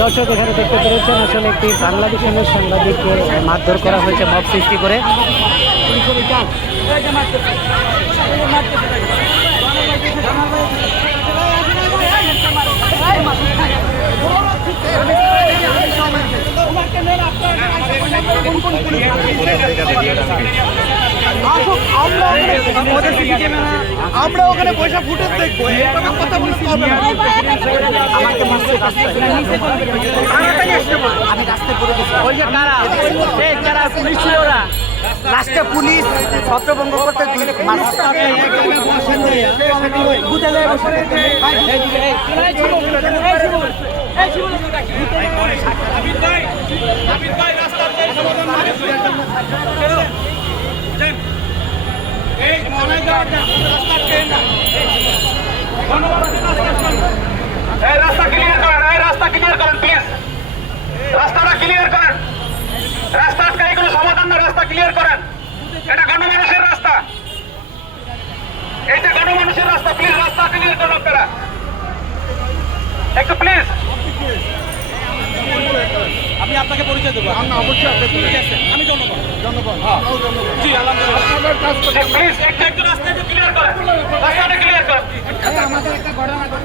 দর্শক এখানে দেখতে পেরেছেন আসলে একটি বাংলাদেশের সাংবাদিককে মারধর করা হয়েছে মব সৃষ্টি করে। আমরা ওখানে পয়সা ফুটেজ দেখব কথা বলতে হবে না। আমাকে মারছে রাস্তায় তাড়াতাড়ি আসতে আমি রাস্তায় পড়ে গেছি। ওই যে কারা? এই যারা পুলিশ ছিল ওরা। পুলিশ ছত্রভঙ্গ করতে রাস্তা ক্লিয়ার করেন এই রাস্তা ক্লিয়ার করেন প্লিজ রাস্তাটা ক্লিয়ার করেন। রাস্তা আটকাই কোনো সমাধান না রাস্তা ক্লিয়ার করেন। এটা গণমানুষের রাস্তা। এটা গণমানুষের রাস্তা প্লিজ রাস্তা ক্লিয়ার করুন আপনারা। একটু প্লিজ আমি আপনাকে পরিচয় দেবো। আমি জনগণ জনগণ জি আলহামদুলিল্লাহ। প্লিজ একটু একটু রাস্তা guarda una cosa.